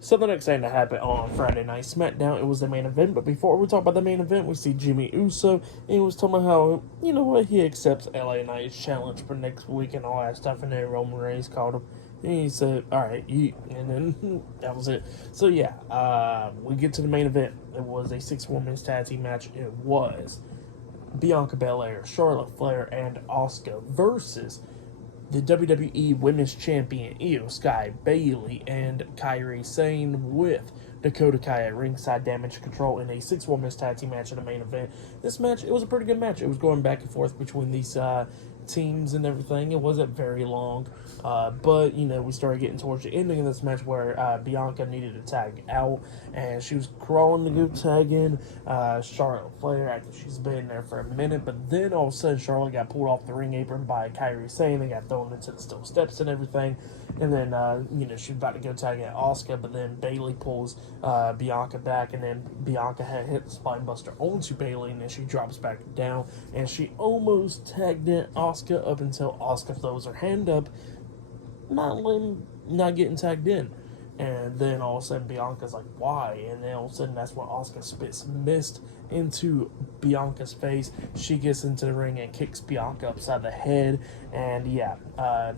So the next thing that happened on Friday Night SmackDown, it was the main event. But before we talk about the main event, we see Jimmy Uso, and he was talking about how, you know what, he accepts LA Knight's challenge for next week and all that stuff. And then Roman Reigns called him, and he said, "All right, you," and then that was it. So yeah, we get to the main event. It was a 6-women's tag team match. It was Bianca Belair, Charlotte Flair, and Asuka versus the WWE Women's Champion Io Sky, Bayley, and Kairi Sane with Dakota Kai at ringside, Damage Control in a 6-women's tag team match in the main event. This match, it was a pretty good match. It was going back and forth between these teams and everything. It wasn't very long, but you know, we started getting towards the ending of this match where Bianca needed to tag out, and she was crawling to go tag in Charlotte Flair after she's been there for a minute. But then all of a sudden, Charlotte got pulled off the ring apron by Kairi Sane and got thrown into the steel steps and everything. And then you know, she was about to go tag in Asuka, but then Bayley pulls Bianca back, and then Bianca had hit the spine buster onto Bayley, and then she drops back down, and she almost tagged in Asuka up until Asuka throws her hand up, not getting tagged in. And then all of a sudden Bianca's like, why? And then all of a sudden that's when Asuka spits mist into Bianca's face. She gets into the ring and kicks Bianca upside the head. And yeah,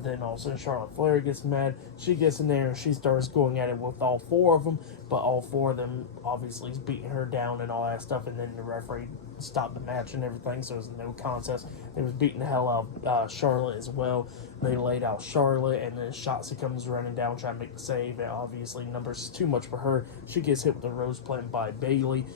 then all of a sudden Charlotte Flair gets mad. She gets in there and she starts going at it with all 4 of them. But all 4 of them obviously is beating her down and all that stuff. And then the referee stopped the match and everything, so it was no contest. They was beating the hell out of Charlotte as well. They laid out Charlotte, and then Shotzi comes running down trying to make the save, and obviously numbers too much for her. She gets hit with the rose plant by Bayley.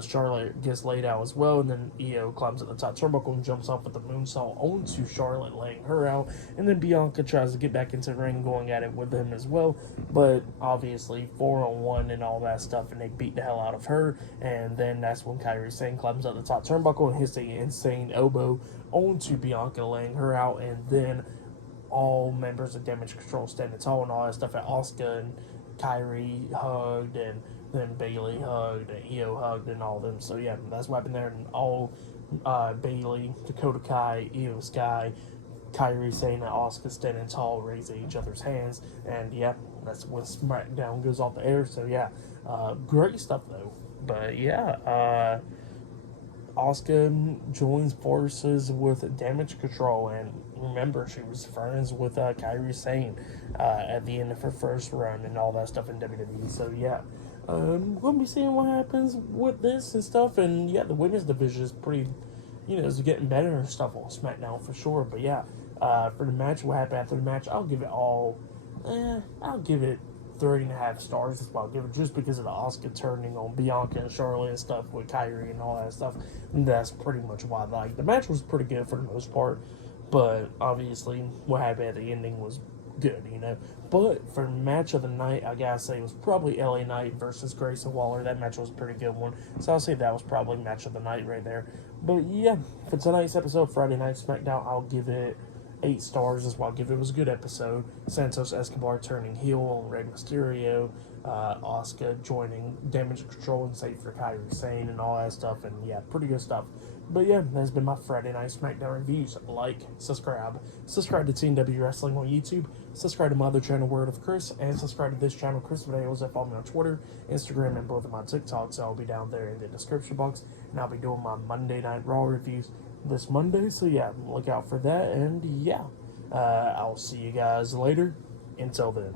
Charlotte gets laid out as well, and then Io climbs at the top turnbuckle and jumps off with the moonsault onto Charlotte, laying her out. And then Bianca tries to get back into the ring, going at it with him as well, but obviously 4-on-1 and all that stuff, and they beat the hell out of her. And then that's when Kairi Sane climbs up the top turnbuckle and hits the insane elbow onto Bianca, laying her out. And then all members of Damage Control standing tall and all that stuff, and Asuka and Kairi hugged, and then Bayley hugged, and Io hugged, and all of them. So yeah, that's what happened there. And all Bayley, Dakota Kai, Io Sky, Kairi Sane, and Asuka standing tall, raising each other's hands. And yeah, that's when SmackDown goes off the air. So yeah, great stuff though. But yeah, Asuka joins forces with Damage Control, and remember, she was friends with Kairi Sane at the end of her first run and all that stuff in WWE. So yeah, we'll be seeing what happens with this and stuff. And yeah, the women's division is pretty, you know, is getting better and stuff on SmackDown for sure. But yeah, for the match, what happened after the match, I'll give it 3.5 stars. That's what I'll give it, just because of the Asuka turning on Bianca and Charlotte and stuff with Kairi and all that stuff. And that's pretty much why I like the match. Was pretty good for the most part, but obviously what happened at the ending was good, you know. But for match of the night, I gotta say it was probably LA Knight versus Grayson Waller. That match was a pretty good one, so I'll say that was probably match of the night right there. But yeah, for tonight's episode, Friday Night SmackDown, I'll give it 8 stars. That's why I'll give it. It was a good episode. Santos Escobar turning heel on Rey Mysterio, Asuka joining Damage Control and save for Kairi Sane and all that stuff, and yeah, pretty good stuff. But yeah, that's been my Friday Night SmackDown reviews. Like, subscribe to Team W Wrestling on YouTube, subscribe to my other channel, Word of Chris, and subscribe to this channel, Chris Videos, and follow me on Twitter, Instagram, and both of my TikToks. I'll be down there in the description box, and I'll be doing my Monday Night Raw reviews this Monday. So yeah, look out for that, and yeah, I'll see you guys later. Until then.